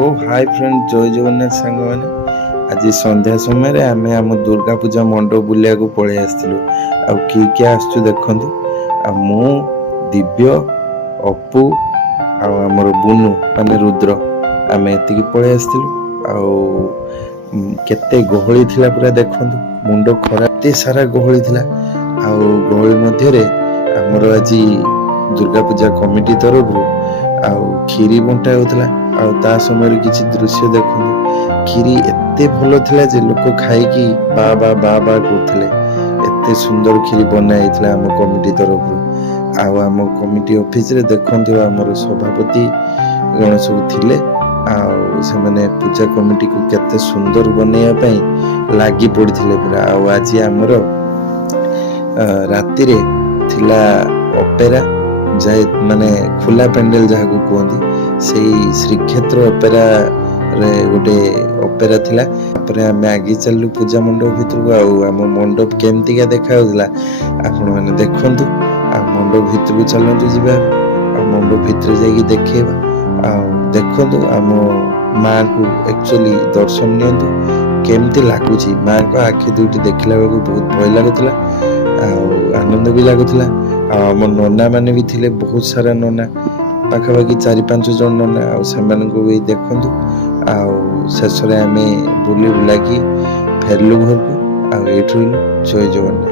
ओ hi friend जय जगन्नाथ सांग मैंने आज संध्या समय आम आम दुर्गा पूजा मंडप बुलिया पलि आसलु आ किए आसु देखु मु दिव्य अपू आमर बुनु माने रुद्र आम एति पलि आसलु केते गहली थिला पूरा देखु मुंड खराब सारा गहली थिला गहली मध्य आमर आज दुर्गा पूजा कमिटी तरफ खीरी बंटा होता ता समय किसी दृश्य देखु खीरी एते भल थिला जे लोक खाई बा बा बा बा करथिले एते सुंदर खीरी बनाई आम कमिटी तरफ आम कमिटी ऑफिस रे देखंतु हमर सभापति गण सब थिले से पूजा कमिटी को केते सुंदर बनैया पई लागी पड़थिले पूरा आज हमर राति रे थिला ओपेरा जाए माने खुला पेंडेल जहाँ को कहते से श्रीक्षेत्र ओपेरा रे गोटे ओपेरा थिला आम आगे चलू पूजा मंडप भीतर आम मंडप केमती देखा आपण मैंने देखु मंडप भीतर चलतु जा मंडप भीतर जाकि देखा देखु आम माँ को एक्चुअली दर्शन नियंतु केमती लगुच माँ को आखि दुईटी देखला बेलू बहुत भय लगुला आनंद भी लगुला आम नना मैंने भी थिले बहुत सारा नना पाखापाखि 4-5 जन नना से भी देखु शेष आम बुली बुलाकी फेरलु घर को जय जगन्नाथ।